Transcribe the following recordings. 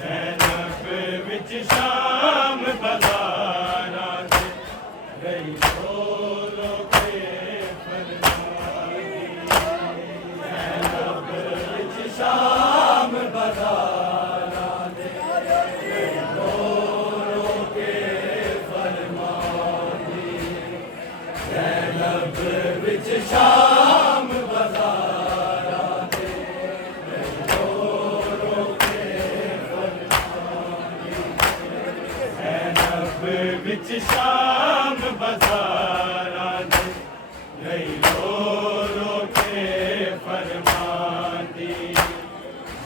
ज़ैनब विच शाम बाज़ारां दे गई रो रो के फरमांदी। ज़ैनब विच शाम बाज़ारां दे गई रो रो के फरमांदी। ज़ैनब विच शाम बाज़ारां दे गई रो रो के फरमांदी। ज़ैनब विच शाम बाज़ारां दे गई रो रो के फरमांदी।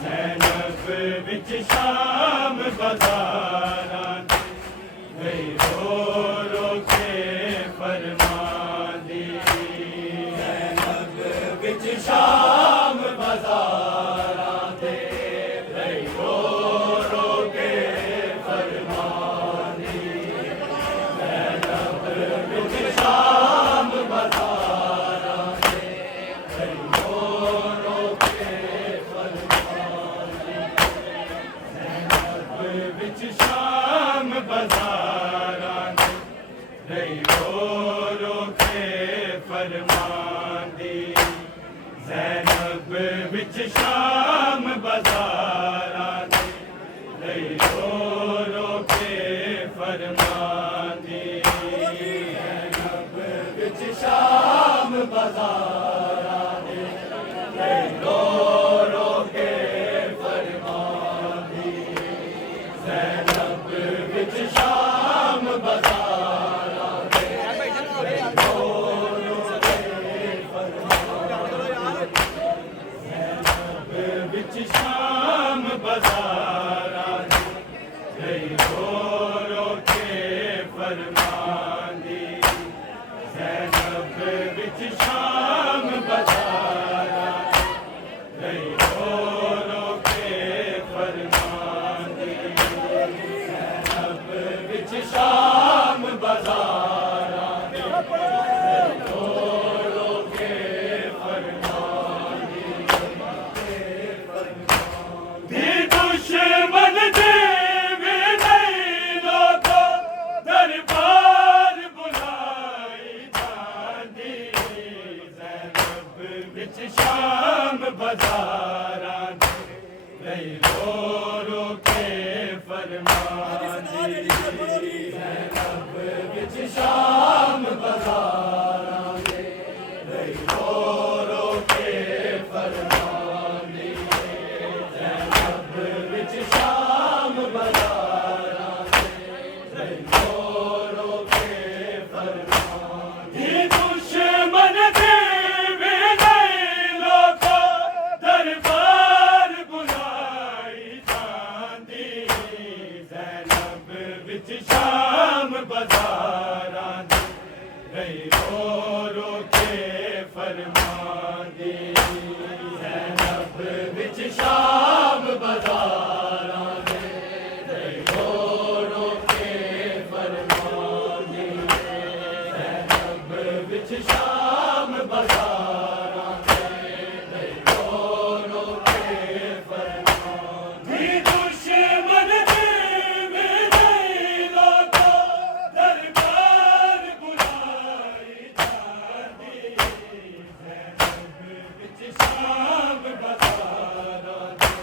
ज़ैनब विच शाम बाज़ारां दे गई रो रो के फरमांदी। ज़ैनब विच शाम बाज़ारां दे गई रो रो के फरमांदी। ज़ैनब विच शाम बाज़ारां दे गई रो रो के फरमांदी। ज़ैनब विच शाम बाज़ारां दे गई रो रो के फरमांदी। ज़ैनब विच शाम बाज़ारां दे गई रो रो के फरमांदी। ज़ैनब विच शाम बाज़ारां दे गई रो रो के फरमांदी। ज़ैनब विच शाम बाज़ारां दे गई रो रो के फरमांदी। ज़ैनब विच शाम बाज़ारां दे गई रो रो के फरमांदी। ज़ैनब विच शाम बाज़ारां दे गई रो रो के फरमांदी। ज़ैनब विच शाम बाज़ारां दे गई रो रो के फरमांदी। दी दुश्मन दे विनय लोको दरबार बुलाई जांदी। ज़ैनब विच शाम बाज़ारां दे गई रो रो के फरमांदी। ज़ैनब विच शाम बाज़ारां दे गई रो रो के फरमांदी। ज़ैनब विच शाम बाज़ारां दे गई रो रो के फरमांदी। दुश्मन दे विनय लोको दरबार बुलाई जांदी। ज़ैनब विच शाम बाज़ारां दे गई रो रो के फरमांदी। ज़ैनब विच शाम बाज़ारां दे गई रो रो के फरमांदी। ज़ैनब विच शाम बाज़ारां दे गई रो रो के फरमांदी। दुश्मन दे विनय लोको दरबार बुलाई जांदी। ज़ैनब विच शाम बाज़ारां दे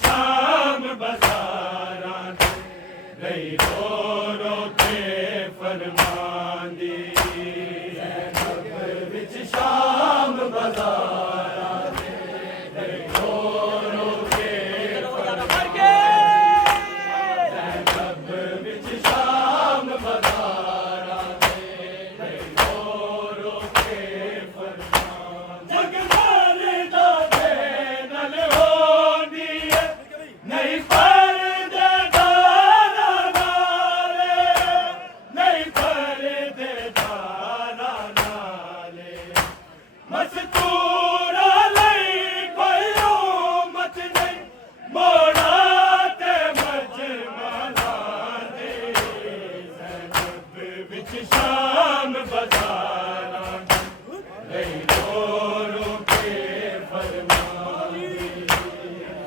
शाम बाजारां दे रही रो रो के फरमांदी ज़ैनब विच शाम बाजारां दे रही रो रो के फरमांदी ज़ैनब विच शाम बाजारां दे रही रो रो के फरमांदी जगमाले दा दे नल होंदी है नहीं परदेदारा नाले नहीं परदेदारा नाले मस्तूरा लई कोई उम्मत नहीं मोड़ा ते मजमाना दे ज़ैनब विच शाम बाजारां रही रो रो के फरमांदी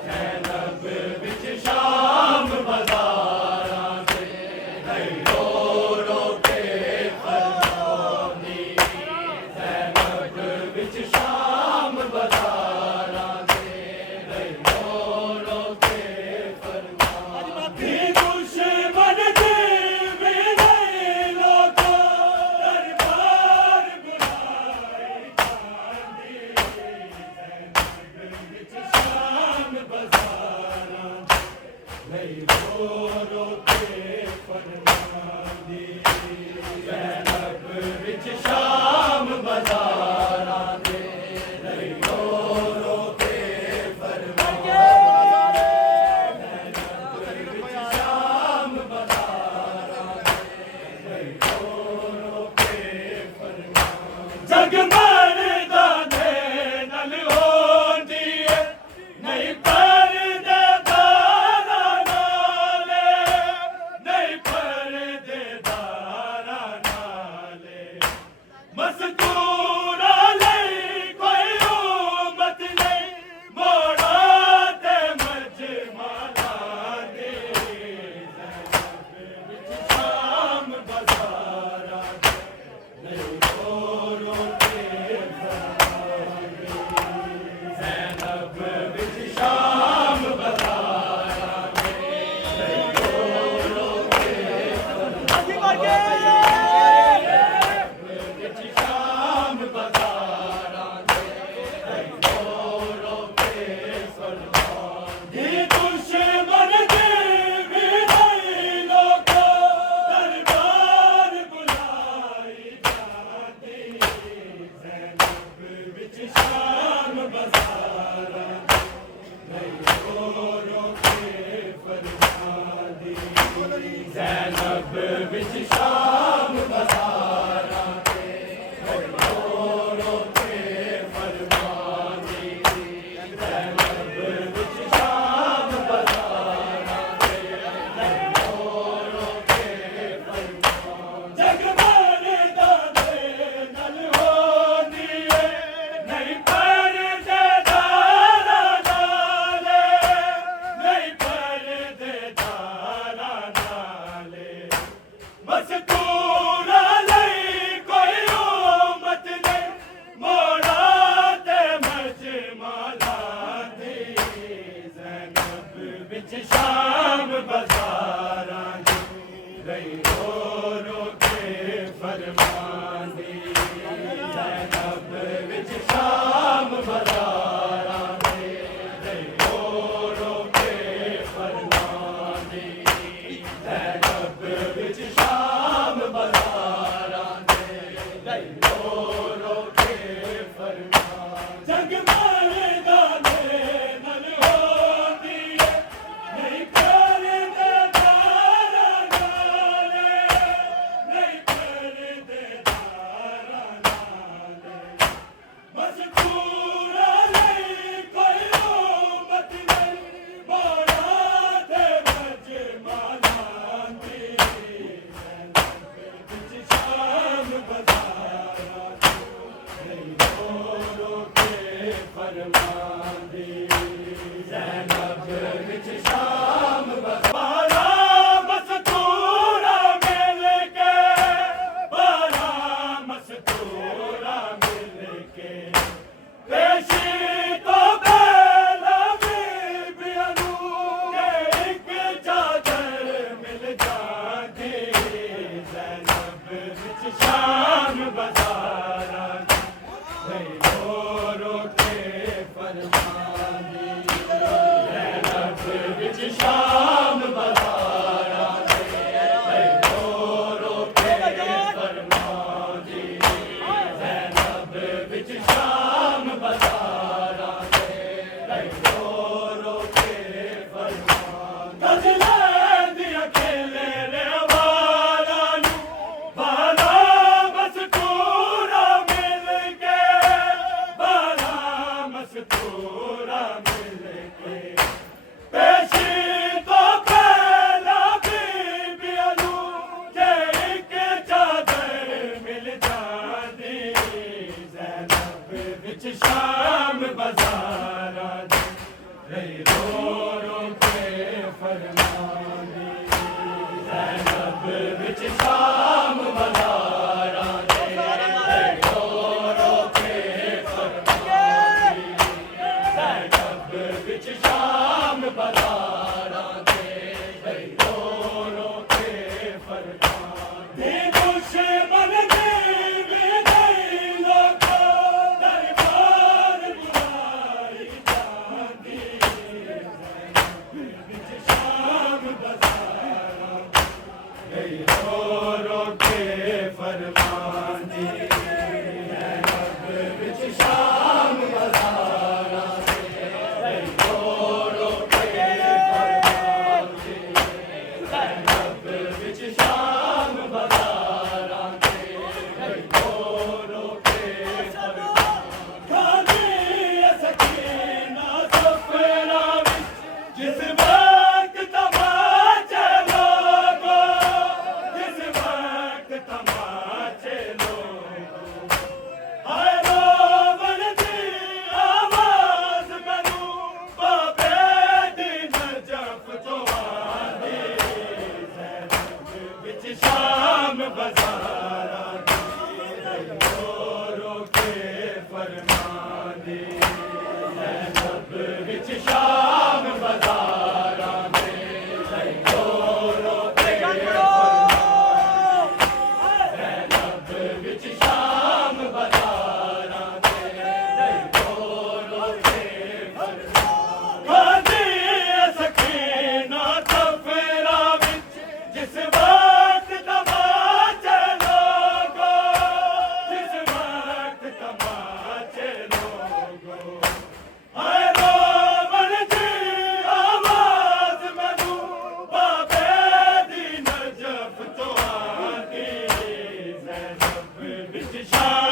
ज़ैनब विच शाम बाजारां दे रही रो रो के फरमांदी ज़ैनब विच शाम बाजारां दे रही रो रो के फरमांदी दुश्मन दे मेरे लोगों दरबार बुलाए जांदी ज़ैनब विच शाम बाजारां रही रो रो के फरमांदी ज़ैनब विच शाम बाजारां दे रही रो रो के फरमांदी ज़ैनब विच शाम बाजारां दे रही रो रो के फरमांदी जगमरदा दे नल होंदी है नहीं परदेदारा नाले नहीं परदेदारा नाले मस्तूरा लई कोई उम्मत नहीं मोड़ा ते मजमाना दे ज़ैनब विच शाम बाजारां दे रही रो रो के फरमांदी ज़ैनब विच शाम बाजारां दे रही रो रो के विच शाम बाजारां दे रही रो रो के फरमांदी दुश्मन दे मेरे लोगों दरबार बुलाए जांदी ज़ैनब विच शाम बाजारां दे रही रो रो के फरमांदी ज़ैनब विच शाम बाजारां दे रही रो रो के फरमांदी ज़ैनब विच शाम बाजारां दे रही रो रो के फरमांदी जगमरदा दे नल होंदी है नहीं परदेदारा नाले नहीं परदेदारा नाले मस्तूरा लई कोई उम्मत नहीं मोड़ा ते मजमाना दे ज़ैनब विच शाम बाजारां दे रही रो रो के फरमांदी ज़ैनब विच शाम बाजारां दे रही रो रो के फरमांदी ज़ैनब विच शाम बाजारां दे रही रो रो के फरमांदी जगमरदा दे नल होंदी है नहीं परदेदारा नाले नहीं परदेदारा नाले मस्तूरा लई कोई उम्मत नहीं मोड़ा ते मजमाना दे ज़ैनब विच शाम बाजारां दे रही रो रो के शाम बाजारा दे रो रो के फरमानी ज़ैनब विच शाम बाजारा दे रो रो के फरमानी ज़ैनब विच शाम बाजारा दे रो रो के फरमानी गज़लां दी अकेले रे वाला नू बाला मस्तूरा मिल के बाला मस्तूरा मिल के पेशी तो पहला बीबियां नू जे एक चादर मिल जांदी ज़ैनब विच शाम बाज़ारा दे रो रो के फरमानी ज़ैनब विच शाम बाज़ारा दे रो रो के फरमानी ज़ैनब विच शाम बाज़ारा दे रो रो के फरमानी दुश्मन दी विदाई लोको दरबार बुलाई जांदी विच शाम बाज़ारा दे रो रो के फरमानी ज़ैनब विच शाम बाज़ारा दे रो रो के फरमानी ज़ैनब विच शाम बाज़ारा दे रो रो के फरमानी खादी सकीना सफरा विच जिस वक्त तमाचे लोगो जिस वक्त तमाचे लोगो हाय रोवन दी आवाज़ मैनू बाबे दी नजफ तो आंदी ज़ैनब विच शाम बाज़ारा दे रो रो के फरमानी ज़ैनब विच शाम बाज़ारा दे रो रो के फरमानी ज़ैनब विच शाम बाज़ारा दे रो रो के फरमानी खादी सकीना सफरा विच जिस वक्त तमाचे लोगो जिस वक्त तमाचे लोगो हाय रोवन दी आवाज़ मैनू बाबे दी नजफ तो आंदी ज़ैनब विच शाम